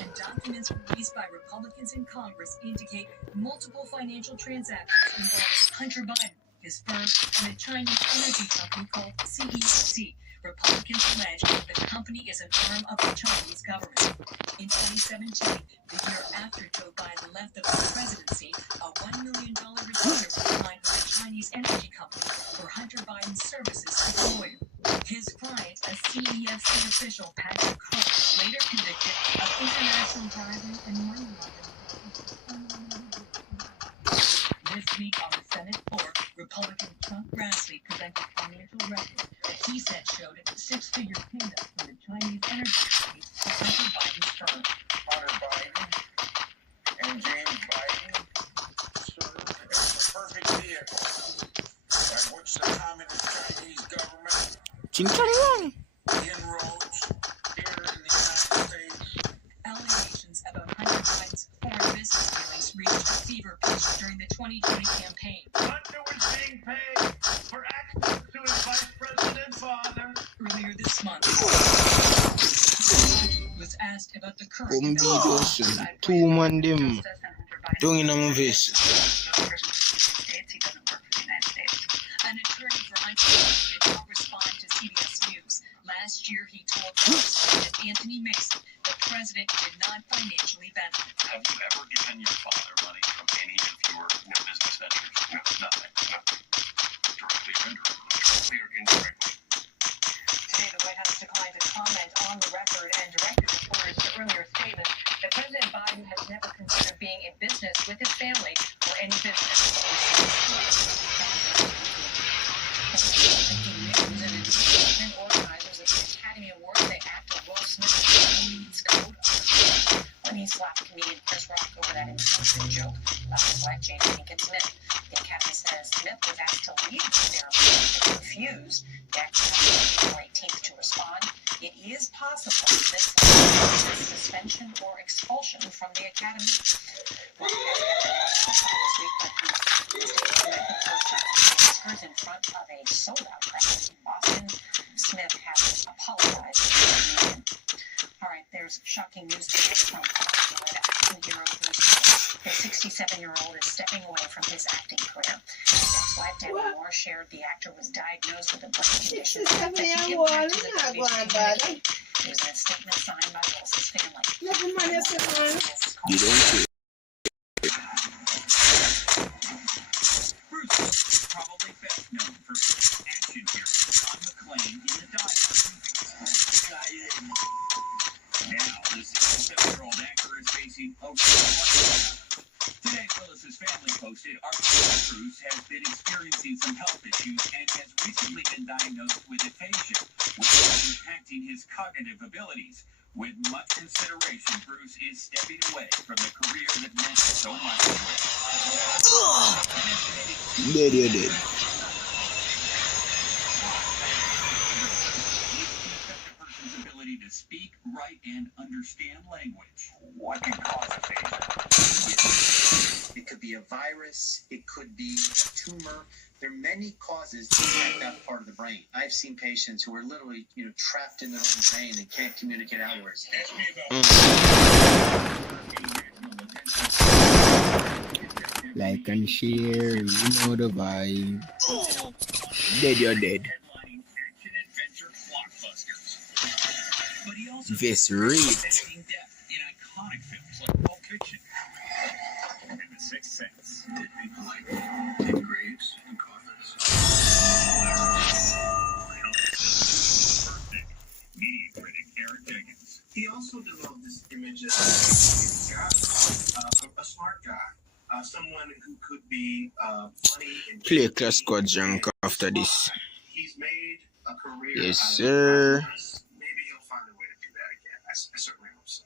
and documents released by Republicans in Congress indicate multiple financial transactions involving Hunter Biden, his firm, and a Chinese energy company called CEC. Republicans allege that the company is an arm of the Chinese government. In 2017, the year after Joe Biden left the presidency, a $1 million retainer was signed with a Chinese energy company for Hunter Biden's services as a lawyer. His client, a CEFC official, Patrick Cook, was later convicted of international bribery and money laundering. This week on the Senate floor, Republican Chuck Grassley presented financial records that he said showed six-figure payments from the Chinese energy company to Hunter Biden's firm. Hunter Biden and James Biden served as the perfect vehicle by which the Communist Chinese government inroads here in the United States. Allegations about Hunter Biden's foreign business dealings reached a fever pitch during the 2020 campaign. Hunter was being paid for access to his vice president father. Earlier this month, was asked about the current Two man them doing in a vest. An attorney for Hunter Biden did not respond to CBS News. Last year, he told Congressman Anthony Mason the president did not financially benefit. Have you ever given your father money from any of your business ventures? No, nothing. Directly or indirectly. Today, the White House declined to comment on the record and directed reporters to earlier statements that President Biden has never considered being in business with his family or any business overseas. Organizers of the Academy Awards say actor Will Smith leads code when he slapped comedian Chris Rock over that insensitive joke about his wife Jada Pinkett Smith. The Academy says Smith was asked to lead the ceremony and refused. The actor has April 18th to respond. It is possible this will be suspension or expulsion from the Academy. Well, this week, but Oscars in front of a sold-out crowd in Boston. Smith has apologized to the comedian. All right, there's shocking news from Hollywood action hero Bruce Willis. The 67-year-old is stepping away from his acting career. His ex-wife Debbie Moore shared the actor was diagnosed with a brain condition that impacted his ability to communicate. It was in a statement signed by Willis's family. You don't care. Bruce Willis is probably best known for action hero John McClane in The Die Hard. Now, this 67-year-old actor is facing a real. Today, Willis's family posted, our brother Bruce has been experiencing some health issues and has recently been diagnosed with aphasia, which is impacting his cognitive abilities. With much consideration, Bruce is stepping away from the career that meant so much to him. Dead. To speak, write, and understand language. What can cause aphasia? It could be a virus. It could be a tumor. There are many causes to affect that part of the brain. I've seen patients who are literally, trapped in their own brain and can't communicate outwards. Like and share, you know the vibe. Dead, you're dead. This rate. In iconic films like Pulp Fiction and The Sixth Sense. Dead people like dead graves and coffins. Media critic Eric Jenkins. He also developed this image of a smart guy, someone who could be funny and Play Class Squad junk after this. He's made a career. Yes, sir. Maybe he'll find a way to do that again. I certainly hope so.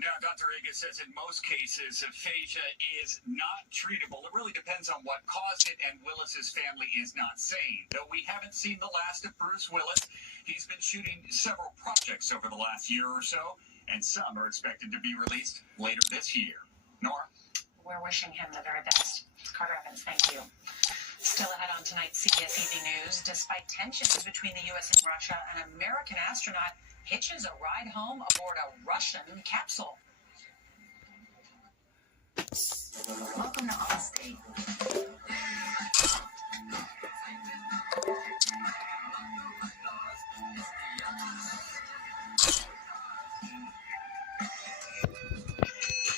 Now, Dr. Higgins says in most cases, aphasia is not treatable. It really depends on what caused it, and Willis's family is not sane. Though we haven't seen the last of Bruce Willis, he's been shooting several projects over the last year or so, and some are expected to be released later this year. Nora? We're wishing him the very best. Carter Evans, thank you. Still ahead on tonight's CBS Evening News, despite tensions between the U.S. and Russia, an American astronaut hitches a ride home aboard a Russian capsule. Welcome to Allstate.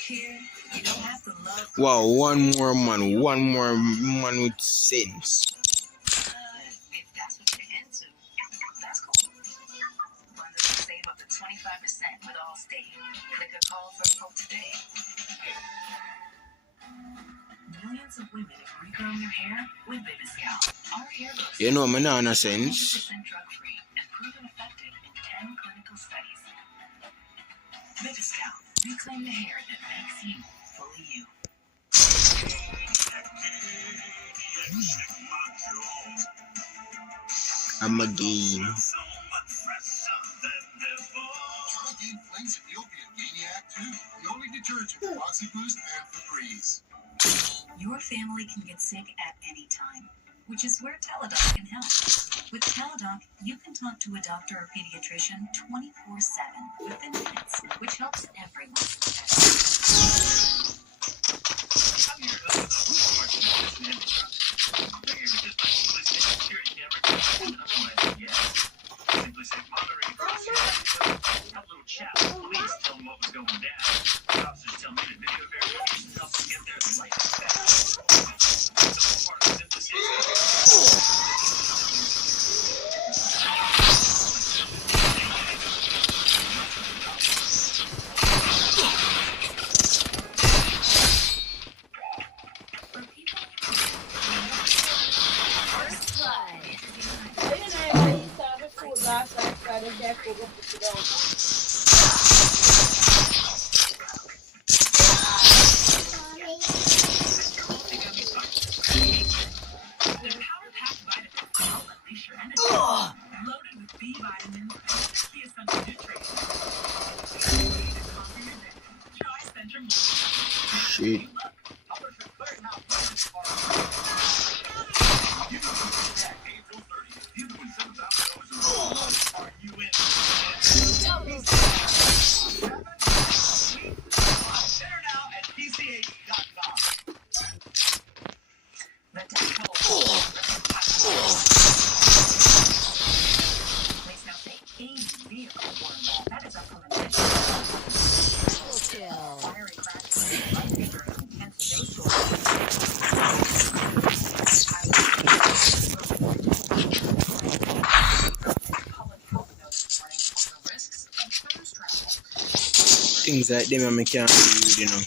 Here, you don't have to love. Wow, one more man with sense. If that's what you're into, that's cool. Bundles to save up to 25% with Allstate. Click a call for a quote today. Millions of women have regrown their hair with Baby Scalp. Our hair looks You know, me nah no sense. 100% drug-free and proven effective in 10 clinical studies. Baby Scalp. Reclaim the hair that makes you fully you. I'm a game. Gain flings Ethiopia Gainiac 2. The only detergent for Oxy Boost and Febreze. Your family can get sick at any time, which is where Teladoc can help. With Teladoc, you can talk to a doctor or pediatrician 24/7 within minutes, which helps everyone. Simply say monitoring across here. Have a little chat with police, tell them what was going down. Officers tell me that video verification helps them get their license back. So part of the loaded with B vitamins and 60 essential nutrients. Try Centrum. Shit. Things like them I can't read, you know.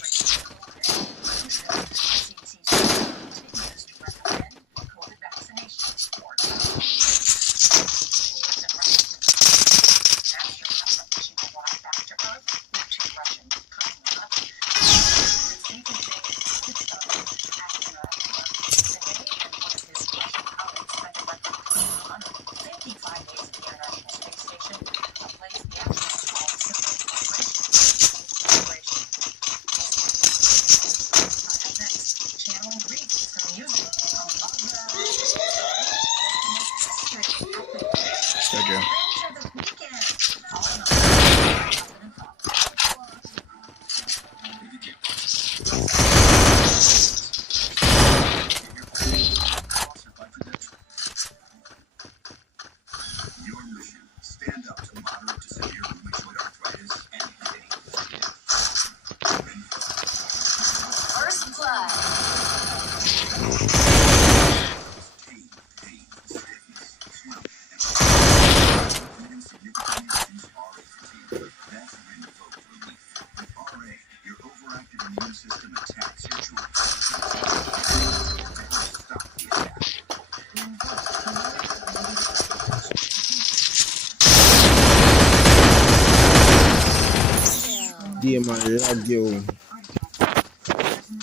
game and lag you.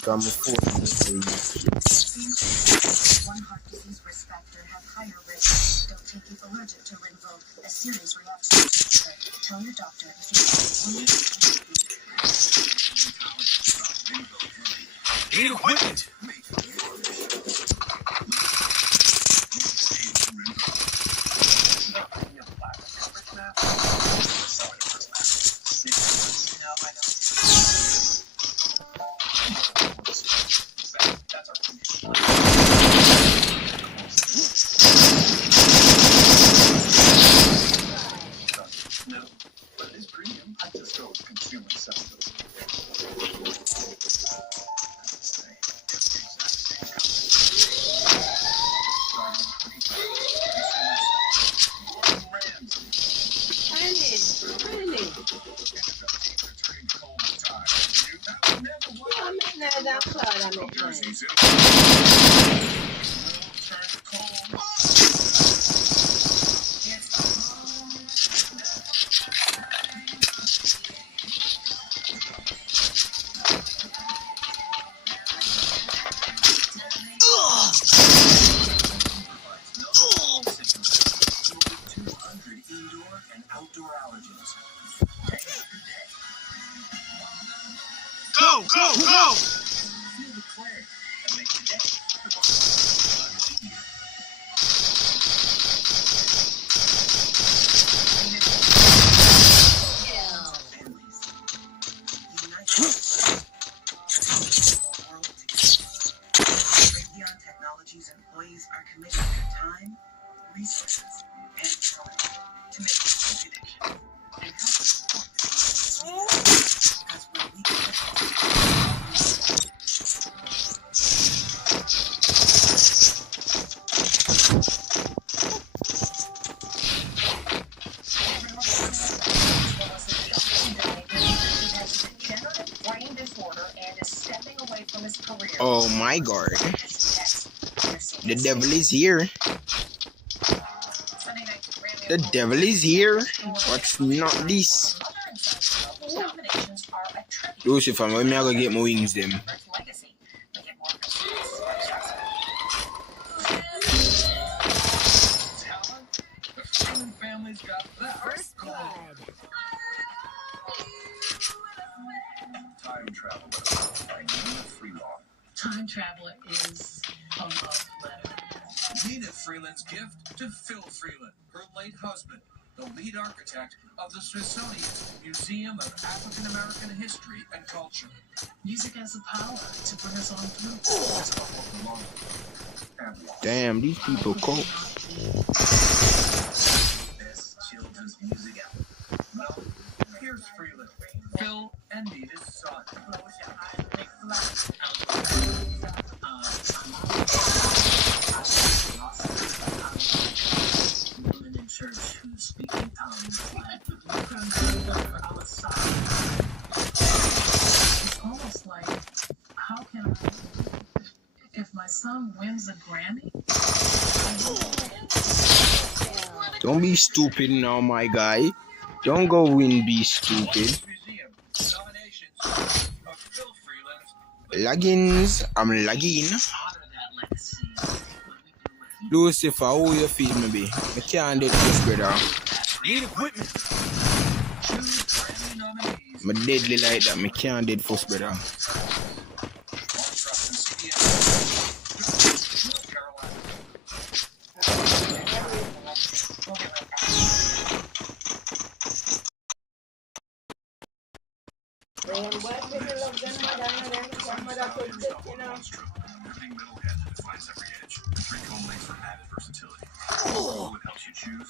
Come phone. One heart disease risk factor have higher risk. Don't take if allergic to Rinvoq. A serious reaction to trigger. Tell your doctor if you Need equipment. No, but it is premium. I just go with consumer sensitive. Go, go, go! Technology's employees are committing their time, resources, and talent to make this connection and help us support this because when we brain disorder and is stepping away from his career. Oh my god. The devil is here. The devil is here. What's not this? Lucifer, when me I go get my wings them? Time Traveler by Garena Free Fire. Time Traveler is a love letter. Nina Freeland's gift to Phil Freeland, her late husband, the lead architect of the Smithsonian Museum of African American History and Culture. Music has the power to bring us on through. Damn, these people cool. Best children's music album. Well, here's Freeland, Phil and Nina's son. Women in church who speak in tongues. It's almost like, how can I, if my son wins a Grammy? Don't be stupid now, my guy. Don't go win, be stupid. Laggins, I'm lagging. Lucifer, how you feel, maybe? I can't dead this, brother. Need equipment. I'm deadly like that. I can't dead first, brother.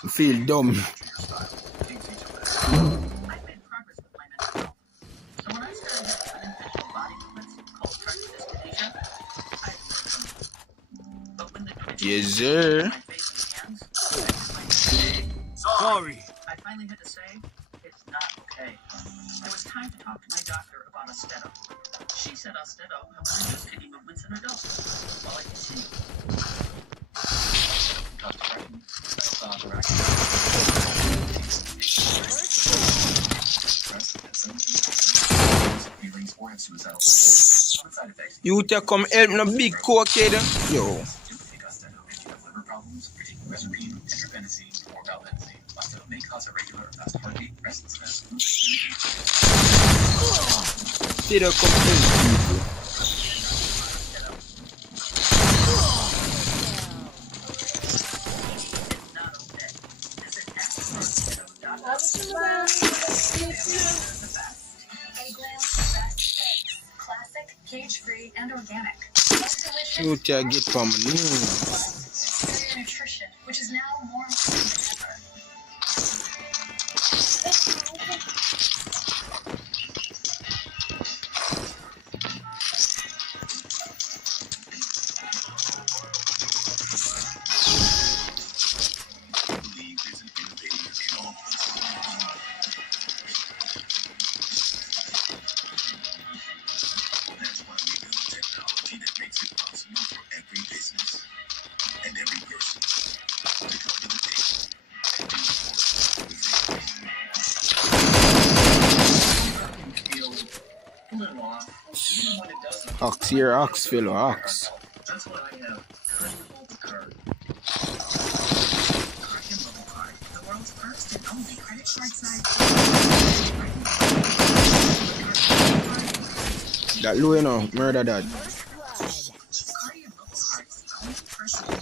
I feel dumb. Yes, sir. Sorry. I finally had to say, it's not okay. It was time to talk to my doctor about Austedo. She said Austedo helps reduce kidney movements in adults. While I continue. and suicidal side effects. You to come help no big cokehead. Yo. Take Austedo if you have liver problems, or taking Resipine, Tetrabenazine, or Valbenazine. Austedo may cause irregular or fast heartbeat, restlessness. Austedo come help people. Classic, cage-free, and organic. You to get from news. Nutrition, which is now more important than ever. Ox here, ox fellow, ox. That's why I have Garena card. Garena Mobile card, the world's first and only credit card size. That low, you know, murder that. Garena Mobile card is the only personal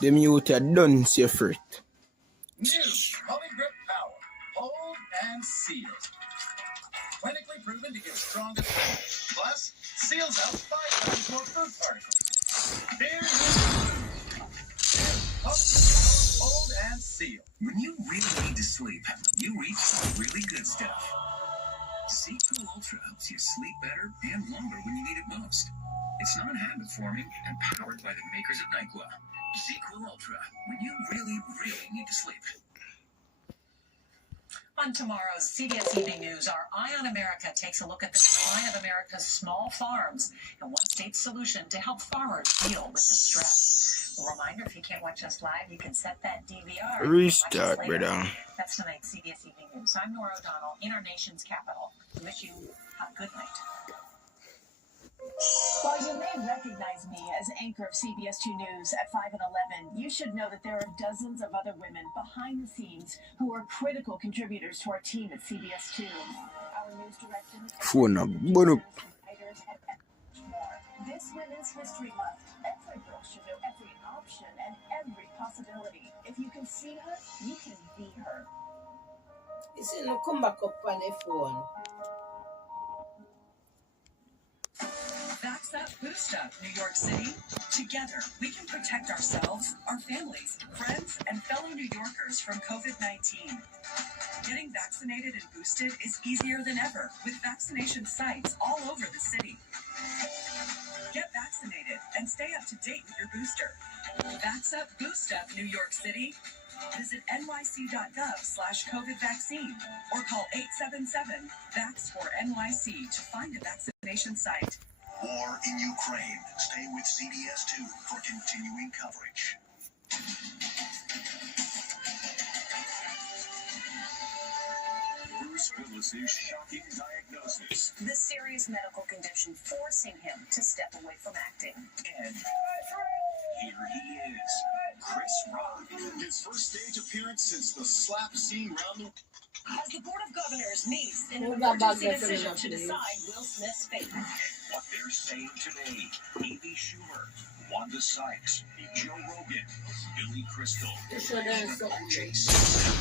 Them youth are done see fruit. New Humming Grip Power. Hold and seal. Clinically proven to give strongest hold. Plus, seals out 5 times more food particles. Here's hold and seal. When you really need to sleep, you reach for really good stuff. C-Cool Ultra helps you sleep better and longer when you need it most. It's non-habit forming and powered by the makers of NyQuil. C-Cool Ultra, when you really, really need to sleep. On tomorrow's CBS Evening News, our Eye on America takes a look at the decline of America's small farms and one state's solution to help farmers deal with the stress. A reminder, if you can't watch us live, you can set that DVR. Restart, brother. That's tonight's CBS Evening News. I'm Nora O'Donnell in our nation's capital. We wish you a good night. While you may recognize me as anchor of CBS 2 News at 5 and 11, you should know that there are dozens of other women behind the scenes who are critical contributors to our team at CBS 2. Our news director, Phone up, bono. This Women's History Month, every girl should know every option and every possibility. If you can see her, you can be her. You see, no come back up on the phone. Vax Up, Boost Up, New York City. Together, we can protect ourselves, our families, friends, and fellow New Yorkers from COVID-19. Getting vaccinated and boosted is easier than ever with vaccination sites all over the city. Get vaccinated and stay up to date with your booster. Vax Up, Boost Up, New York City. Visit nyc.gov/COVID vaccine or call 877-VAX4NYC to find a vaccination site. War in Ukraine. Stay with CBS 2 for continuing coverage. Bruce Willis's shocking diagnosis. The serious medical condition forcing him to step away from acting. And here he is, Chris Rock. His first stage appearance since the slap scene round the... As the Board of Governors meets in an emergency decision to decide Will Smith's fate. What they're saying today, Amy Schumer, Wanda Sykes, Joe Rogan, Billy Crystal, O.J. Simpson,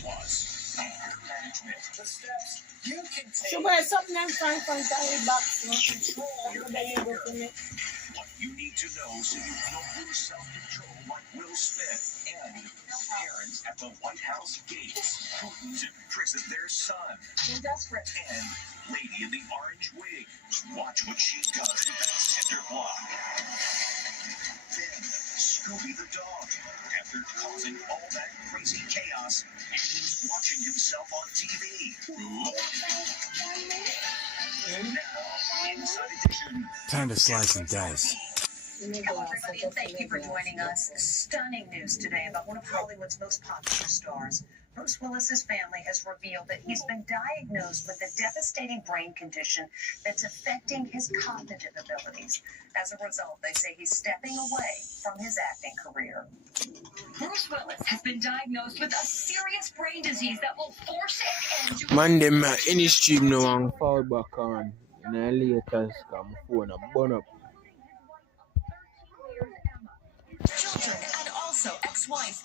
Plus, anger management. The steps you can take. Somebody something I'm trying to find back. Control your anger. What you need to know so you don't lose self-control like Will Smith. And parents at the White House gates. Putin to imprison their son. You're desperate. And lady in the orange wig. Watch what she does with that cinder block. Then Scooby the dog. After causing all that crazy chaos, and he's watching himself on TV. And now, Inside Edition. Time to slice some dice. Hello, everybody, and thank you for joining us. Stunning news today about one of Hollywood's most popular stars. Bruce Willis's family has revealed that he's been diagnosed with a devastating brain condition that's affecting his cognitive abilities. As a result, they say he's stepping away from his acting career. Bruce Willis has been diagnosed with a serious brain disease that will force an end to Man, them any stream no one fall back on. And I later come phone a burn up. children and also ex-wife.